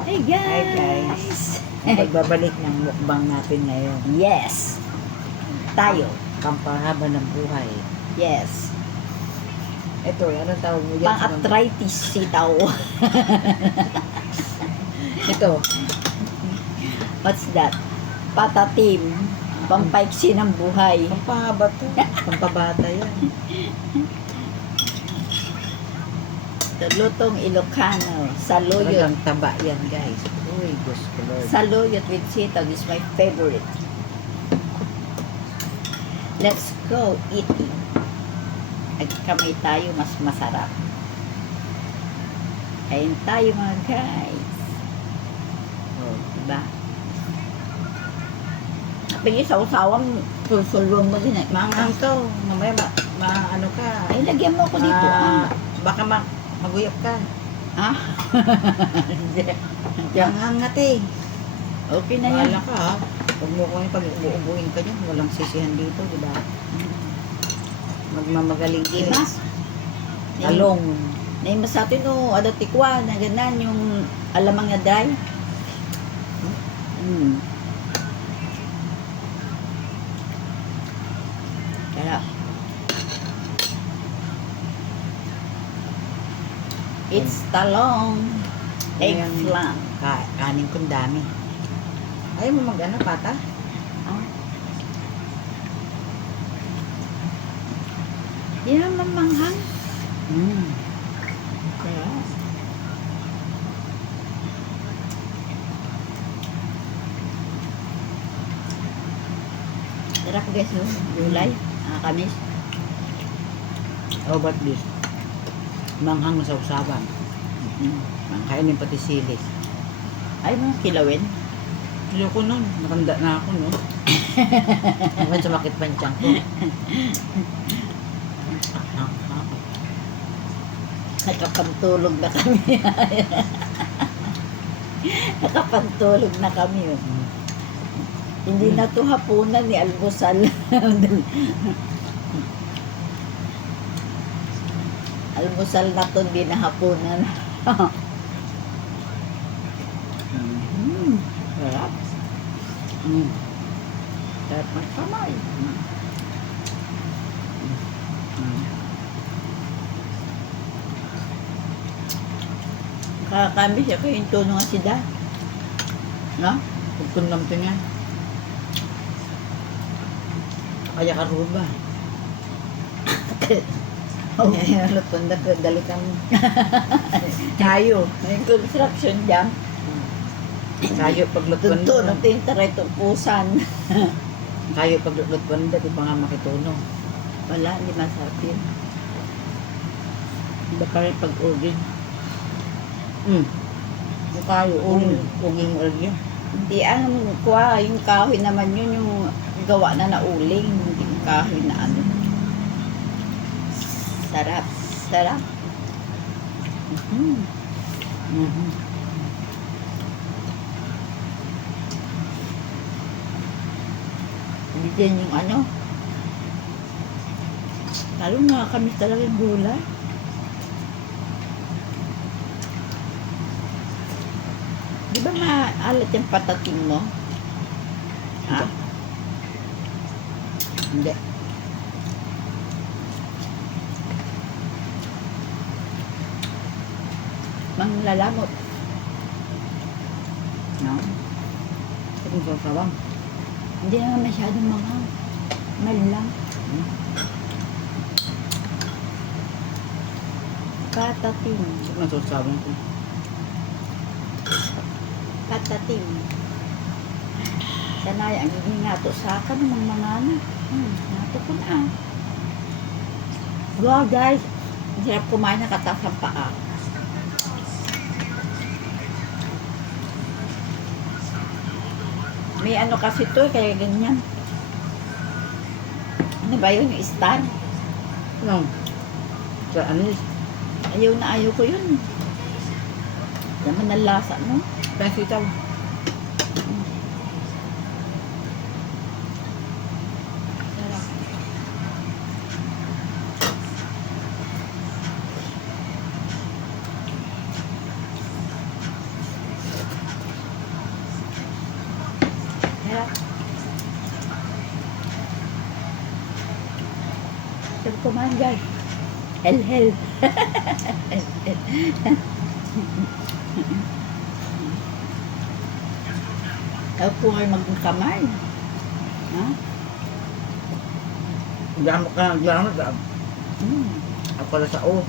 Hey guys! Hi guys. Magbabalik ng mukbang natin ngayon. Yes! Tayo. Pampahaba ng buhay. Yes. Ito, ano tawag mo dyan? Pang-arthritis sitaw. Ito. What's that? Patatim. Pampaiksi ng buhay. Pampahaba to. Pampabata yan. Lutong Ilocano. Saluyot. Talagang taba yan guys. Uy, ko Lord. Saluyot with sitaw is my favorite. Let's go eating. Nagkamay tayo, mas masarap. Kain tayo mga guys. Oh, diba? Pagin sa usawang sulsulong mo din eh. Maanghang to. Mamaya ma, ma- ano ka. Ay, lagyan mo ko dito. Ah. baka ma, maguyap ka. Ha? Hindi. Maanghang eh. Okay na yan. Bahala ka ha. Huwag mo kung pag uubuhin ka niyan. Walang sisihan dito, di ba? Magmamagaling Diba? kilis. Talong. Na yung sa atin, no, ano, tikwa, na ganan, yung alamang na dry. Mm. Sarap. It's talong. Eggplant. Ka kanin kong dami. Ayaw mo mag-ano, pata? Ah. Di naman manghang. Mm. Sarap. Sarap guys, no? Gulay. Ah, kamis. How about this? Manghang na sausawan. Mm. Ang kainin pati sili. Ay, mo kilawin. Ayoko nun. Matanda na ako, no? Naman sumakit pa yung ko. Nakapantulog na kami. Nakapantulog na kami. Oh. Mm. Hindi na to hapunan ni almusal. almusal na to, hindi na hapunan. mm, sarap. Mm. Sarap ng kamay. Mm. Kayo yung tono nga sida. No? Pagkunlam to niya. Kaya karuba. Oh. To, dalikan mo. Kayo. May construction jam. Kayo paglutuan Tunto, mo. nung tintaray itong pusan. Kayo paglutuan mo, di pa nga makituno. Wala, hindi masarap yun. Iba pa rin pag-ugin. Mm. Yung kayo, uging mo lagi. Hindi, ano, kuha, yung kahoy naman yun, yung gawa na nauling. Hindi yung kahoy na ano. Sarap. Sarap. Mhm. Mhm. Hindi din yung ano. Lalo nga kami talaga yung gulay. Di ba maalat yung patating mo? Ha? Hindi. Manglalamot. No? Ito yung sasawang. Hindi naman masyadong mga malang. Hmm? Patating. Ito yung sasawang ko. Patating. Sanay, ang hindi nga to sa akin ng mga na. Hmm, nato ko na. Wow guys, ang sarap kumain ng katas ang paa. Ano kasi to, kaya ganyan. Ano ba yun? Yung star? Ano? Sa yun? Ayaw na ayaw ko yun. Naman ang lasa, no? Pasitaw. Sarap. Kumain guys. Hel, hel. Huwag po kayo magkamay. Ha? Mo ka, diyan mo ka. Mm. Ako pala sa O.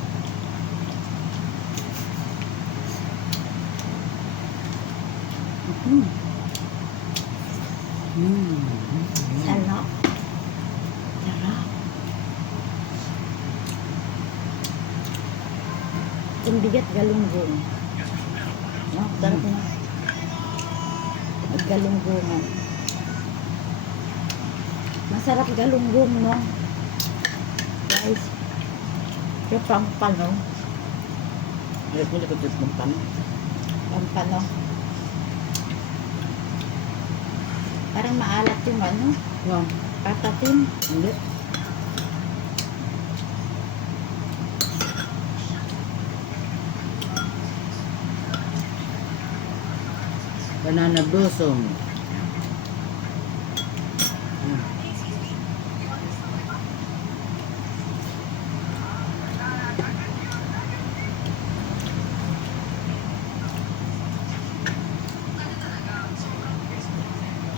Mm. Mm. Sarap. Sarap. Yung bigat galunggong. No? Sarap na. Maggalunggong. Masarap galunggong, no? Guys. Yung pampano. Hindi ko likod yung pampan. Pampano. Parang maalat yung ano. Wow. Patatin. Hindi. Banana blossom. Hmm.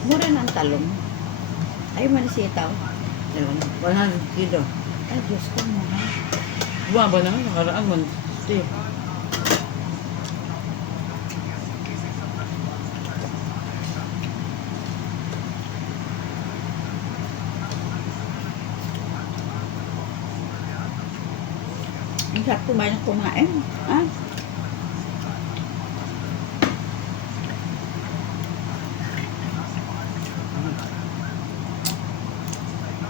Mura ng talong. Ay, manisitaw. Ewan, 100 kilo. Ay, Diyos ko, mahal. Bumaba na, nakaraan mo. Steve. Ang sarap kumain kumain. Ha?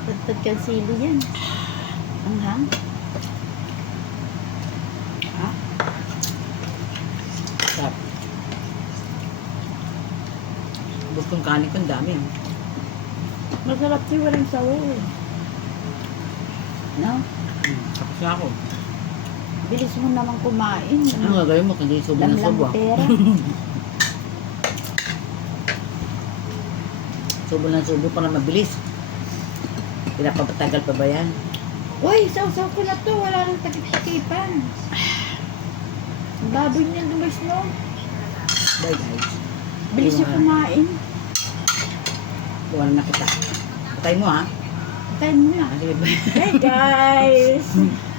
Tagtag kang sili yan. Ang hang. Ha? Sarap. Ubus kong kanin ko, ang dami. Masarap siya walang sawo. No? Hmm. Tapos na ako. Bilis mo naman kumain. Ano gagawin mo? Hindi subo ng Lamlang subo. ah. pera. Subo ng subo para mabilis. Pinapapatagal pa ba yan? Uy, sausaw ko na to. Wala nang takip-takipan. Ang Baboy niya lumis no. Bye guys. Bilis Iwan. kumain. Buwan na kita. Patay mo ha. Tayo mo na. Ah, sige, bye. Hey guys!